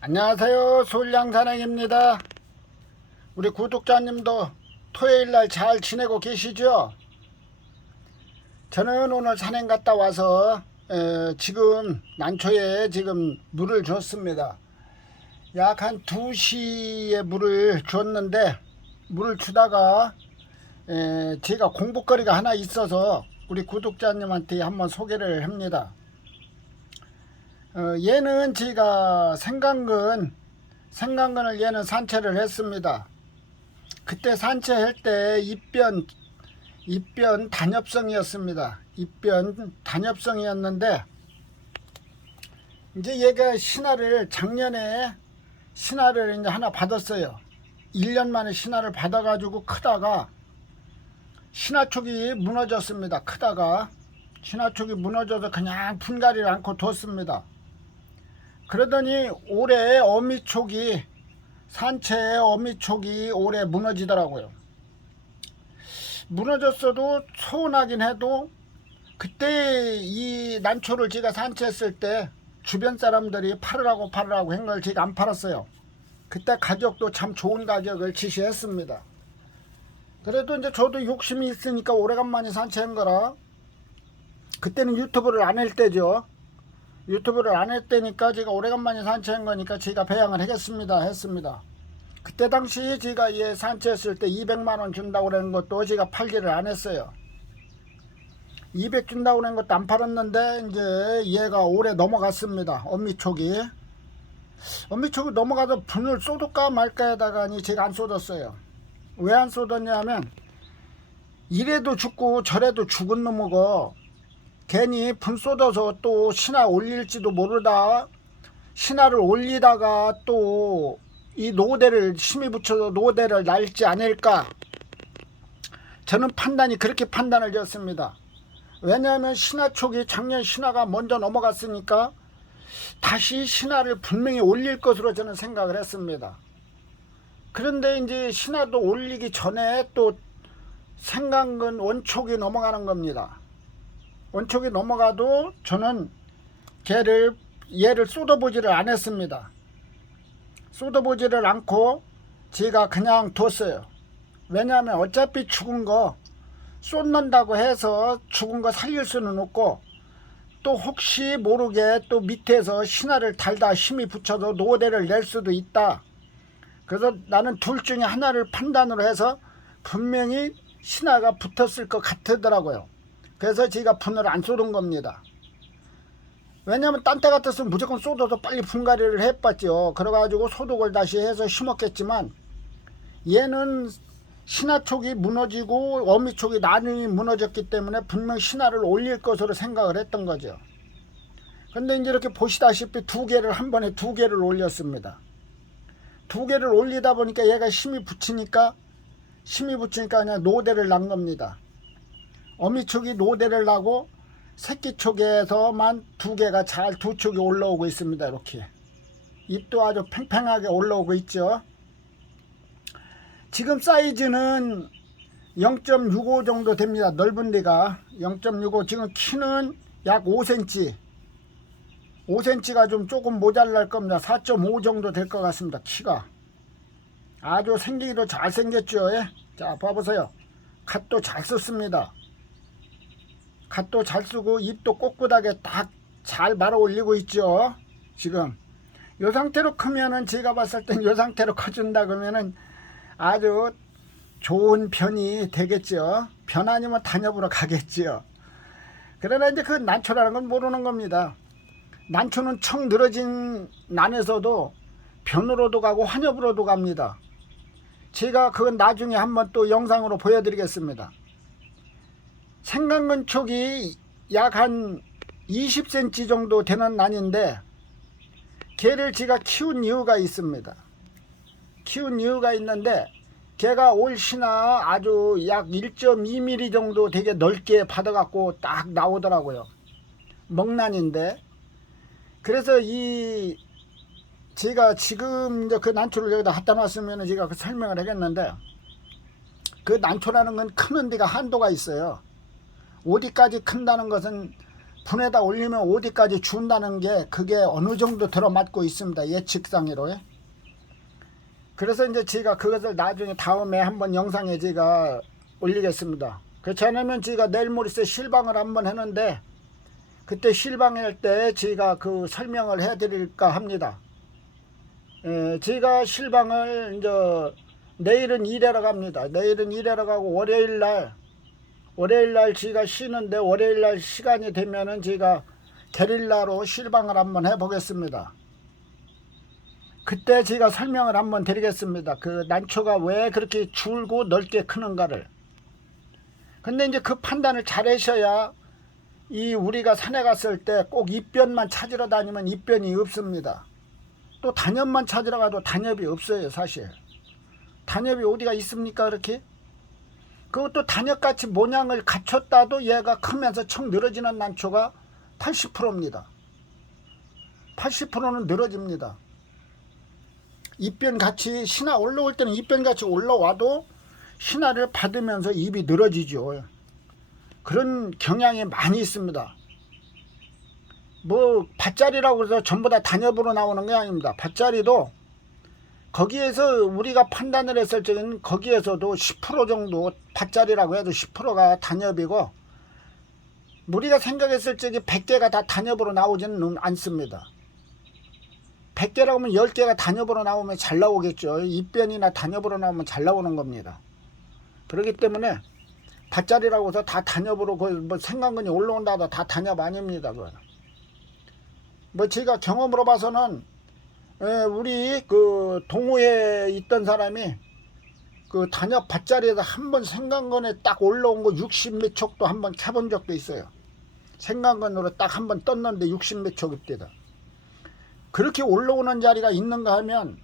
안녕하세요. 솔량산행입니다. 우리 구독자님도 토요일날 잘 지내고 계시죠? 저는 오늘 산행 갔다 와서 지금 난초에 지금 물을 줬습니다. 약 한 2시에 물을 줬는데, 물을 주다가 제가 공부거리가 하나 있어서 우리 구독자님한테 한번 소개를 합니다. 얘는 제가 생강근을 얘는 산채를 했습니다. 그때 산채할 때 잎변 단엽성이었습니다. 잎변 단엽성이었는데, 이제 얘가 작년에 신화를 이제 하나 받았어요. 1년 만에 신화를 받아가지고 크다가 신화촉이 무너졌습니다. 크다가 신화촉이 무너져서 그냥 분갈이를 않고 뒀습니다. 그러더니 올해 산채의 어미촉이 올해 무너지더라고요. 무너졌어도 서운하긴 해도, 그때 이 난초를 제가 산채했을 때 주변 사람들이 팔으라고 한 걸 제가 안 팔았어요. 그때 가격도 참 좋은 가격을 지시했습니다. 그래도 이제 저도 욕심이 있으니까 오래간만에 산채한 거라, 그때는 유튜브를 안 할 때죠. 유튜브를 안 했다니까 제가 오래간만에 산채한 거니까 제가 배양을 하겠습니다 했습니다. 그때 당시 제가 얘 산채했을 때 200만원 준다고 그러는 것도 제가 팔지를 안 했어요. 200 준다고 그러는 것도 안 팔았는데, 이제 얘가 올해 넘어갔습니다. 어미촉이 넘어가서 분을 쏟을까 말까 하다가니 제가 안 쏟았어요. 왜 안 쏟았냐면, 이래도 죽고 저래도 죽은 놈이고, 괜히 분 쏟아서 또 신화 올릴지도 모르다 신화를 올리다가 또 이 노대를 심히 붙여서 노대를 날지 않을까, 저는 그렇게 판단을 지었습니다. 왜냐하면 신화촉이 작년 신화가 먼저 넘어갔으니까 다시 신화를 분명히 올릴 것으로 저는 생각을 했습니다. 그런데 이제 신화도 올리기 전에 또 생강근 원촉이 넘어가는 겁니다. 원촉이 넘어가도 저는 얘를 쏟아보지를 않았습니다. 쏟아보지를 않고 제가 그냥 뒀어요. 왜냐하면 어차피 죽은 거 쏟는다고 해서 죽은 거 살릴 수는 없고, 또 혹시 모르게 또 밑에서 신화를 달다 힘이 붙여서 노대를 낼 수도 있다. 그래서 나는 둘 중에 하나를 판단으로 해서 분명히 신화가 붙었을 것 같더라고요. 그래서 제가 분을 안 쏟은 겁니다. 왜냐면 딴 때 같았으면 무조건 쏟아서 빨리 분갈이를 해봤죠. 그래가지고 소독을 다시 해서 심었겠지만, 얘는 신화촉이 무너지고 어미촉이 나중에 무너졌기 때문에 분명 신화를 올릴 것으로 생각을 했던 거죠. 근데 이제 이렇게 보시다시피 한 번에 두 개를 올렸습니다. 두 개를 올리다 보니까 얘가 힘이 붙이니까 그냥 노대를 난 겁니다. 어미촉이 노대를 나고 새끼촉에서만 두 촉이 올라오고 있습니다. 이렇게 잎도 아주 팽팽하게 올라오고 있죠. 지금 사이즈는 0.65 정도 됩니다. 넓은 데가 0.65. 지금 키는 약 5cm 5cm가 조금 모자랄 겁니다. 4.5 정도 될 것 같습니다. 키가 아주 생기기도 잘 생겼죠. 예? 자, 봐보세요. 갓도 잘 썼습니다. 갓도 잘 쓰고 잎도 꼿꼿하게 딱 잘 말아 올리고 있죠. 지금 이 상태로 크면은, 제가 봤을 땐 이 상태로 커준다 그러면은 아주 좋은 편이 되겠죠. 변 아니면 단엽으로 가겠죠. 그러나 이제 그 난초라는 건 모르는 겁니다. 난초는 청 늘어진 난에서도 변으로도 가고 환엽으로도 갑니다. 제가 그건 나중에 한번 또 영상으로 보여드리겠습니다. 생강근 촉이 약 한 20cm 정도 되는 난인데, 걔를 제가 키운 이유가 있습니다. 걔가 올 신화 아주 약 1.2mm 정도 되게 넓게 받아갖고 딱 나오더라고요. 먹난인데, 그래서 제가 지금 이제 그 난초를 여기다 갖다 놨으면 제가 그 설명을 하겠는데, 그 난초라는 건 크는 데가 한도가 있어요. 어디까지 큰다는 것은 분에다 올리면 어디까지 준다는 게 그게 어느 정도 들어맞고 있습니다. 예측상으로. 그래서 이제 제가 그것을 나중에 다음에 한번 영상에 제가 올리겠습니다. 그렇지 않으면 제가 내일 모레 실방을 한번 했는데 그때 실방할 때 제가 그 설명을 해드릴까 합니다. 제가 실방을 이제 내일은 일하러 갑니다. 내일은 일하러 가고 월요일날 제가 쉬는데 월요일날 시간이 되면은 제가 게릴라로 실방을 한번 해보겠습니다. 그때 제가 설명을 한번 드리겠습니다. 그 난초가 왜 그렇게 줄고 넓게 크는가를. 근데 이제 그 판단을 잘 하셔야 이 우리가 산에 갔을 때 꼭 잎변만 찾으러 다니면 잎변이 없습니다. 또 단엽만 찾으러 가도 단엽이 없어요. 사실 단엽이 어디가 있습니까? 그렇게 그것도 단엽같이 모양을 갖췄다도 얘가 크면서 청 늘어지는 난초가 80%입니다. 80%는 늘어집니다. 잎변같이 신화 올라올 때는 잎변같이 올라와도 신화를 받으면서 잎이 늘어지죠. 그런 경향이 많이 있습니다. 뭐 밭자리라고 해서 전부 다 단엽으로 나오는 게 아닙니다. 밭자리도 거기에서 우리가 판단을 했을 적에는 거기에서도 10% 정도 밭자리라고 해도 10%가 단엽이고 우리가 생각했을 적에 100개가 다 단엽으로 나오지는 않습니다. 100개라고 하면 10개가 단엽으로 나오면 잘 나오겠죠. 잎변이나 단엽으로 나오면 잘 나오는 겁니다. 그렇기 때문에 밭자리라고 해서 다 단엽으로 뭐 생강근이 올라온다 하다 다 단엽 아닙니다. 그건. 뭐 제가 경험으로 봐서는 우리 그 동호회에 있던 사람이 그 단엽 밭자리에서 한번 생강근에 딱 올라온 거 60몇 촉도 한번 켜본 적도 있어요. 생강근으로 딱 한번 떴는데 60몇 촉입니다. 그렇게 올라오는 자리가 있는가 하면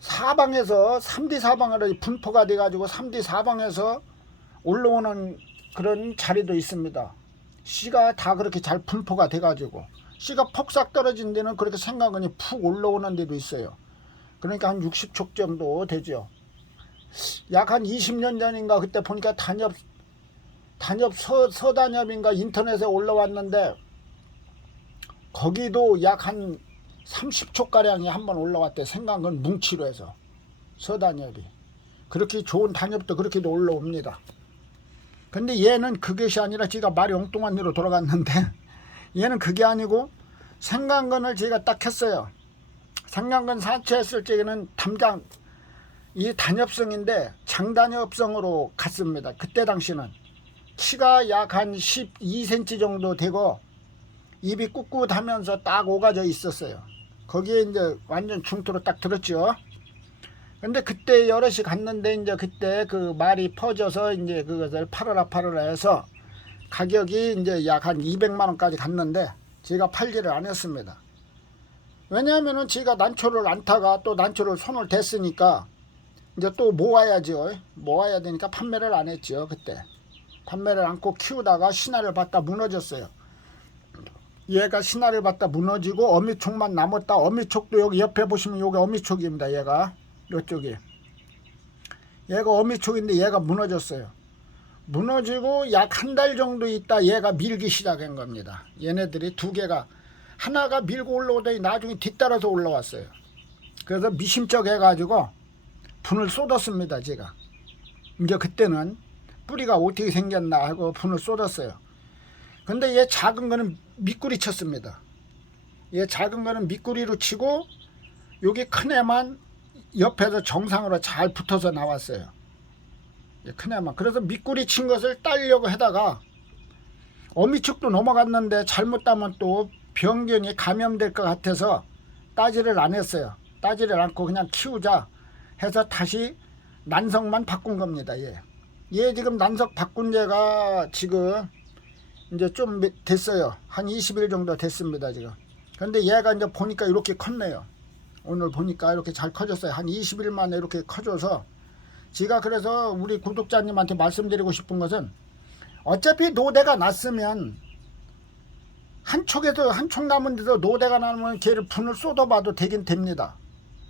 사방에서 3D 사방으로 분포가 돼가지고 3D 사방에서 올라오는 그런 자리도 있습니다. 씨가 다 그렇게 잘 분포가 돼가지고 씨가 폭삭 떨어진 데는 그렇게 생강근이 푹 올라오는 데도 있어요. 그러니까 한 60촉 정도 되죠. 약 한 20년 전인가 그때 보니까 단엽 서단엽인가 인터넷에 올라왔는데 거기도 약 한 30촉가량이 한번 올라왔대. 생강근 뭉치로 해서 서단엽이 그렇게 좋은 단엽도 그렇게도 올라옵니다. 근데 얘는 그것이 아니라 제가 말이 엉뚱한 데로 돌아갔는데 얘는 그게 아니고 생강근을 제가 딱 했어요. 생강근 산채했을 적에는 담장 이 단엽성인데 장단엽성으로 갔습니다. 그때 당시는 키가 약 한 12cm 정도 되고 입이 꿋꿋하면서 딱 오가져 있었어요. 거기에 이제 완전 중투로 딱 들었죠. 근데 그때 여럿이 갔는데 이제 그때 그 말이 퍼져서 이제 그것을 팔아라 해서 가격이 이제 약 한 200만원까지 갔는데 제가 팔지를 안 했습니다. 왜냐하면은 제가 난초를 안타가 또 난초를 손을 댔으니까 이제 또 모아야죠. 모아야 되니까 판매를 안 했죠. 그때 판매를 않고 키우다가 신화를 받다 무너졌어요. 얘가 신화를 받다 무너지고 어미촉만 남았다. 어미촉도 여기 옆에 보시면 여기 어미촉입니다. 얘가 이쪽이 얘가 어미촉인데 얘가 무너졌어요. 무너지고 약 한 달 정도 있다 얘가 밀기 시작한 겁니다. 얘네들이 두 개가 하나가 밀고 올라오더니 나중에 뒤따라서 올라왔어요. 그래서 미심쩍 해가지고 분을 쏟았습니다. 제가 이제 그때는 뿌리가 어떻게 생겼나 하고 분을 쏟았어요. 근데 얘 작은 거는 밑구리 쳤습니다. 얘 작은 거는 밑구리로 치고 여기 큰 애만 옆에서 정상으로 잘 붙어서 나왔어요. 큰 애만. 그래서 밑구리 친 것을 따려고 하다가 어미축도 넘어갔는데 잘못 따면 또 병균이 감염될 것 같아서 따지를 안 했어요. 따지를 않고 그냥 키우자 해서 다시 난석만 바꾼 겁니다. 얘 지금 난석 바꾼 지가 지금 이제 좀 됐어요. 한 20일 정도 됐습니다. 지금. 근데 얘가 이제 보니까 이렇게 컸네요. 오늘 보니까 이렇게 잘 커졌어요. 한 20일 만에 이렇게 커져서 제가 그래서 우리 구독자님한테 말씀드리고 싶은 것은 어차피 노대가 났으면 한 촉 남은 데서 노대가 나면 걔를 분을 쏟아봐도 되긴 됩니다.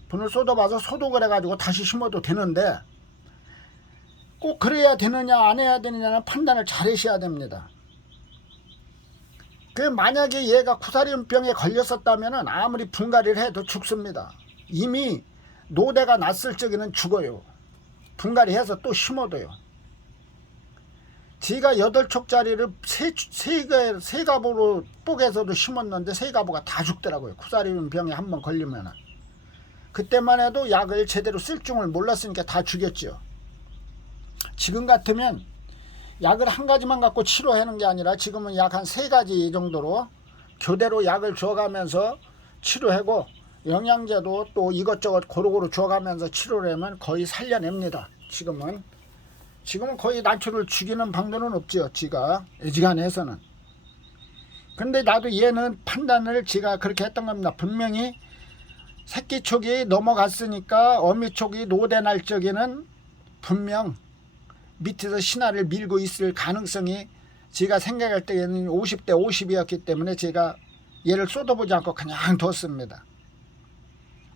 분을 쏟아봐서 소독을 해가지고 다시 심어도 되는데 꼭 그래야 되느냐 안 해야 되느냐는 판단을 잘 하셔야 됩니다. 그 만약에 얘가 쿠사리움병에 걸렸었다면 아무리 분갈이를 해도 죽습니다. 이미 노대가 났을 적에는 죽어요. 분갈이해서 또 심어도요. 지가 8촉짜리를 세 갑으로 뽀개서도 심었는데 세 갑부가 다 죽더라고요. 쿠사리움병에 한번 걸리면. 그때만 해도 약을 제대로 쓸 줄을 몰랐으니까 다 죽였죠. 지금 같으면 약을 한 가지만 갖고 치료하는 게 아니라 지금은 약 한 3가지 정도로 교대로 약을 줘가면서 치료하고 영양제도 또 이것저것 고루고루 줘가면서 치료를 하면 거의 살려냅니다. 지금은 거의 난초를 죽이는 방도는 없죠. 지가 애지간해서는. 근데 나도 얘는 판단을 지가 그렇게 했던 겁니다. 분명히 새끼촉이 넘어갔으니까 어미촉이 노대 날 적에는 분명 밑에서 신화를 밀고 있을 가능성이 제가 생각할 때에는 50대 50이었기 때문에 제가 얘를 쏟아보지 않고 그냥 뒀습니다.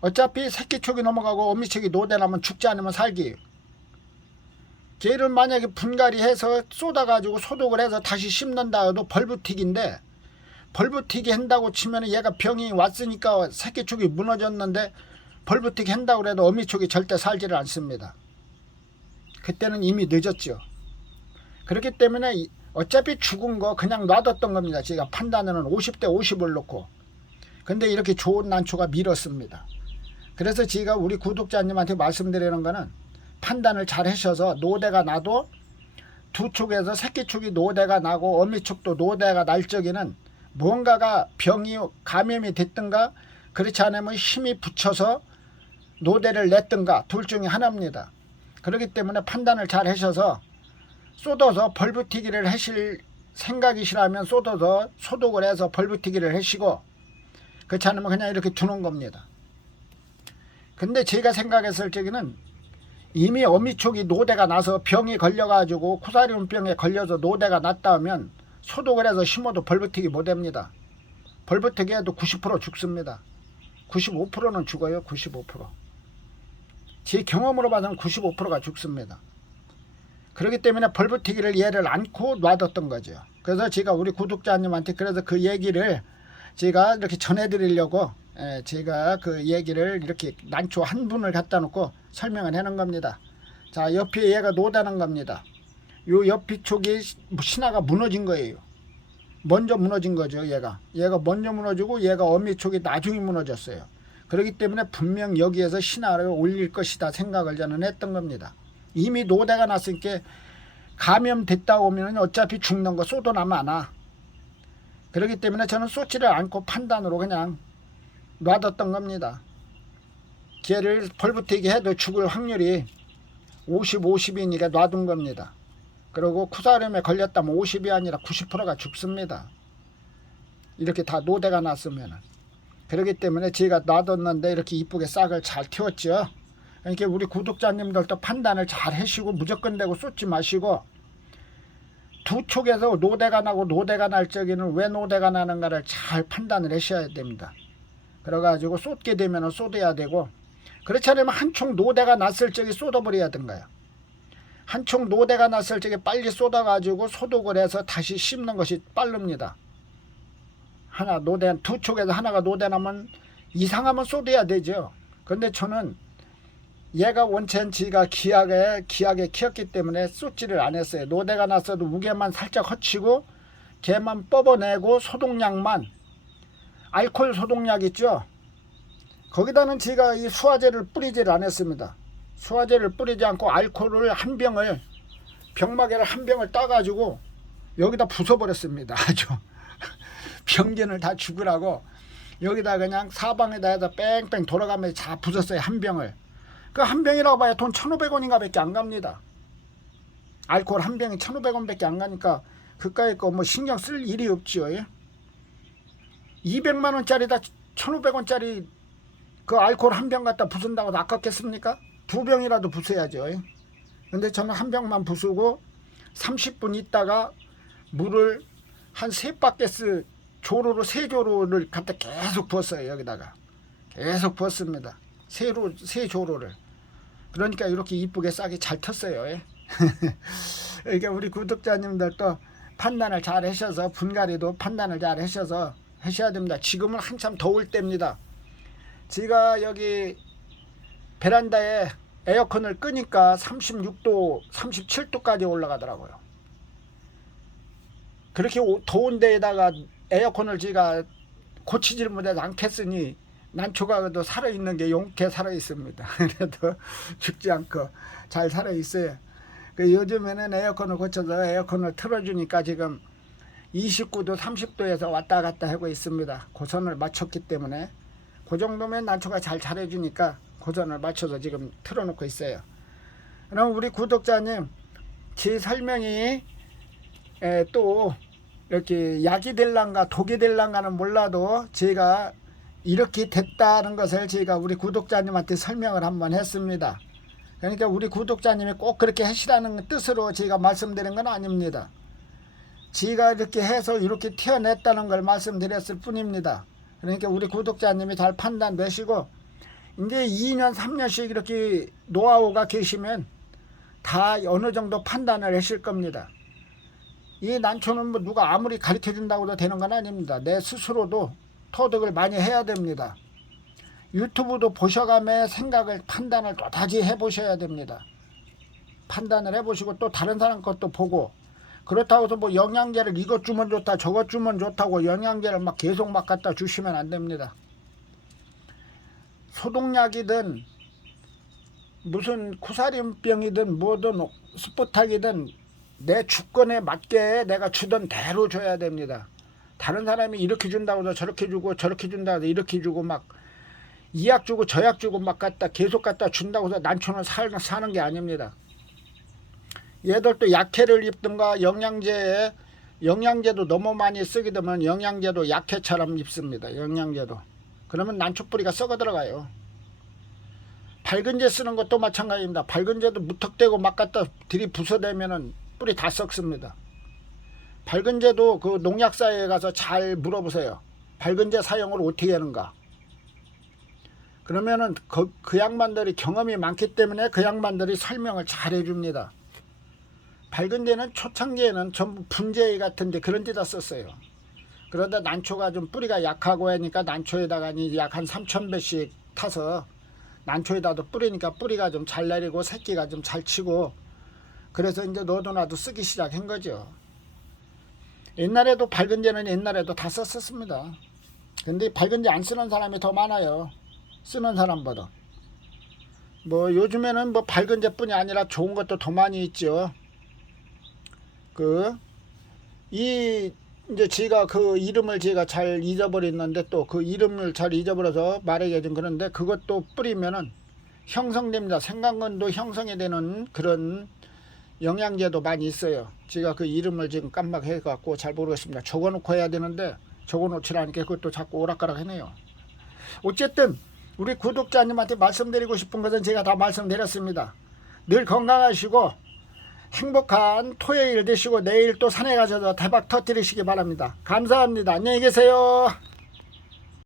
어차피 새끼촉이 넘어가고 어미촉이 노대 나면 죽지 않으면 살기. 걔를 만약에 분갈이해서 쏟아가지고 소독을 해서 다시 심는다 해도 벌부틱인데 벌부틱이 한다고 치면 얘가 병이 왔으니까 새끼촉이 무너졌는데 벌부틱 한다고 해도 어미촉이 절대 살지를 않습니다. 그때는 이미 늦었죠. 그렇기 때문에 어차피 죽은 거 그냥 놔뒀던 겁니다. 제가 판단은 50대 50을 놓고. 근데 이렇게 좋은 난초가 밀었습니다. 그래서 제가 우리 구독자님한테 말씀드리는 거는 판단을 잘 하셔서 노대가 나도 두 촉에서 새끼촉이 노대가 나고 어미촉도 노대가 날 적에는 뭔가가 병이 감염이 됐든가 그렇지 않으면 힘이 붙여서 노대를 냈든가 둘 중에 하나입니다. 그렇기 때문에 판단을 잘 하셔서 쏟아서 벌부티기를 하실 생각이시라면 쏟아서 소독을 해서 벌부티기를 하시고 그렇지 않으면 그냥 이렇게 두는 겁니다. 근데 제가 생각했을 적에는 이미 어미촉이 노대가 나서 병이 걸려가지고 쿠사리움병에 걸려서 노대가 났다 하면 소독을 해서 심어도 벌부티기 못합니다. 벌부티기 해도 90% 죽습니다. 95%는 죽어요. 95%. 제 경험으로 봐서는 95%가 죽습니다. 그렇기 때문에 벌부티기를 얘를 안고 놔뒀던 거죠. 그래서 제가 우리 구독자님한테 그래서 그 얘기를 제가 이렇게 전해드리려고 제가 그 얘기를 이렇게 난초 한 분을 갖다 놓고 설명을 해놓은 겁니다. 자, 옆에 얘가 노다는 겁니다. 요 옆이 촉이 신화가 무너진 거예요. 먼저 무너진 거죠. 얘가 먼저 무너지고 얘가 어미촉이 나중에 무너졌어요. 그렇기 때문에 분명 여기에서 신화를 올릴 것이다 생각을 저는 했던 겁니다. 이미 노대가 났으니까 감염됐다 오면 어차피 죽는 거 쏟아나면 안 와. 그렇기 때문에 저는 쏟지를 않고 판단으로 그냥 놔뒀던 겁니다. 걔를 벌부티기 해도 죽을 확률이 50, 50이니까 놔둔 겁니다. 그리고 쿠사리움에 걸렸다면 50이 아니라 90%가 죽습니다. 이렇게 다 노대가 났으면. 그렇기 때문에 제가 놔뒀는데 이렇게 이쁘게 싹을 잘 틔웠죠. 그러니까 우리 구독자님들도 판단을 잘 하시고 무조건 대고 쏟지 마시고 두 촉에서 노대가 나고 노대가 날 적에는 왜 노대가 나는가를 잘 판단을 하셔야 됩니다. 그래가지고 쏟게 되면 쏟아야 되고 그렇지 않으면 한 촉 노대가 났을 적에 쏟아버려야 된가요. 한 촉 노대가 났을 적에 빨리 쏟아가지고 소독을 해서 다시 심는 것이 빠릅니다. 두 촉에서 하나가 노대 나면 이상하면 쏟아야 되죠. 근데 저는 얘가 원체는 지가 기하게 키웠기 때문에 쏟지를 안 했어요. 노대가 났어도 무게만 살짝 허치고 걔만 뽑아내고 소독약만 알코올 소독약 있죠. 거기다는 제가 이 수화제를 뿌리지를 않았습니다. 수화제를 뿌리지 않고 알코올을 한 병을 병마개를 한 병을 따가지고 여기다 부숴버렸습니다. 아주 병균을 다 죽으라고 여기다 그냥 사방에다 해서 뺑뺑 돌아가면서 다 부쉈어요. 한 병을. 그 한 병이라고 봐야 돈 1,500원인가 밖에 안 갑니다. 알코올 한 병이 1,500원 밖에 안 가니까 그까이 거 뭐 신경 쓸 일이 없죠. 200만원짜리다 1,500원짜리 그 알코올 한 병 갖다 부순다고 아깝겠습니까? 두 병이라도 부숴야죠. 근데 저는 한 병만 부수고 30분 있다가 물을 한 3바켓스 조로로 3조로를 갖다 계속 부었어요. 여기다가 계속 부었습니다. 세 조로를. 그러니까 이렇게 이쁘게 싹이 잘 텄어요. 그러니까 우리 구독자님들도 판단을 잘 하셔서, 분갈이도 판단을 잘 하셔서 하셔야 됩니다. 지금은 한참 더울 때입니다. 제가 여기 베란다에 에어컨을 끄니까 36도 37도까지 올라가더라고요. 그렇게 더운 데에다가 에어컨을 제가 고치질 못해서 않겠으니 난초가 그래도 살아있는 게 용케 살아있습니다. 그래도 죽지 않고 잘 살아있어요. 요즘에는 에어컨을 고쳐서 에어컨을 틀어주니까 지금 29도 30도에서 왔다 갔다 하고 있습니다. 고선을 맞췄기 때문에 그 정도면 난초가 잘 자라주니까 고선을 맞춰서 지금 틀어놓고 있어요. 그럼 우리 구독자님, 제 설명이 또 이렇게 약이 될란가 독이 될란가는 몰라도 제가 이렇게 됐다는 것을 제가 우리 구독자님한테 설명을 한번 했습니다. 그러니까 우리 구독자님이 꼭 그렇게 하시라는 뜻으로 제가 말씀드린 건 아닙니다. 제가 이렇게 해서 이렇게 튀어냈다는 걸 말씀드렸을 뿐입니다. 그러니까 우리 구독자님이 잘 판단되시고, 이제 2년 3년씩 이렇게 노하우가 계시면 다 어느 정도 판단을 하실 겁니다. 이 난초는 뭐 누가 아무리 가르쳐 준다고 되는 건 아닙니다. 내 스스로도 터득을 많이 해야 됩니다. 유튜브도 보셔가며 생각을, 판단을 또 다시 해보셔야 됩니다. 판단을 해보시고 또 다른 사람 것도 보고, 그렇다고 해서 뭐 영양제를 이것 주면 좋다 저것 주면 좋다고 영양제를 막 계속 막 갖다 주시면 안 됩니다. 소독약이든 무슨 쿠사림병이든 뭐든 스포탁이든 내 주권에 맞게 내가 주던 대로 줘야 됩니다. 다른 사람이 이렇게 준다고 해서 저렇게 주고 저렇게 준다고 해서 이렇게 주고 막 이 약 주고 저 약 주고 막 갖다 계속 갖다 준다고 해서 난초는 사는 게 아닙니다. 얘들도 약해를 입든가 영양제도 너무 많이 쓰게 되면 영양제도 약해처럼 입습니다. 영양제도. 그러면 난초 뿌리가 썩어 들어가요. 밝은제 쓰는 것도 마찬가지입니다. 밝은제도 무턱대고 막 갖다 들이부숴대면은 뿌리 다 썩습니다. 밝은제도 그 농약사에 가서 잘 물어보세요. 밝은제 사용을 어떻게 하는가. 그러면은 그 양반들이 경험이 많기 때문에 그 양반들이 설명을 잘 해줍니다. 밝은제는 초창기에는 전부 분재 같은데 그런 데다 썼어요. 그러다 난초가 좀 뿌리가 약하고 하니까 난초에다가 약 한 3,000배씩 타서 난초에다도 뿌리니까 뿌리가 좀 잘 내리고 새끼가 좀 잘 치고, 그래서 이제 너도 나도 쓰기 시작한 거죠. 옛날에도 밝은제는 옛날에도 다 썼었습니다. 근데 밝은제 안 쓰는 사람이 더 많아요. 쓰는 사람보다. 뭐 요즘에는 뭐 밝은제뿐이 아니라 좋은 것도 더 많이 있죠. 이제 제가 그 이름을 제가 잘 잊어버렸는데, 또 그 이름을 잘 잊어버려서 말하기가 좀 그런데, 그것도 뿌리면은 형성됩니다. 생강근도 형성이 되는 그런 영양제도 많이 있어요. 제가 그 이름을 지금 깜빡해 갖고 잘 모르겠습니다. 적어놓고 해야 되는데 적어놓지라니까 그것도 자꾸 오락가락 하네요. 어쨌든 우리 구독자님한테 말씀드리고 싶은 것은 제가 다 말씀드렸습니다. 늘 건강하시고 행복한 토요일 되시고, 내일 또 산에 가셔서 대박 터뜨리시기 바랍니다. 감사합니다. 안녕히 계세요.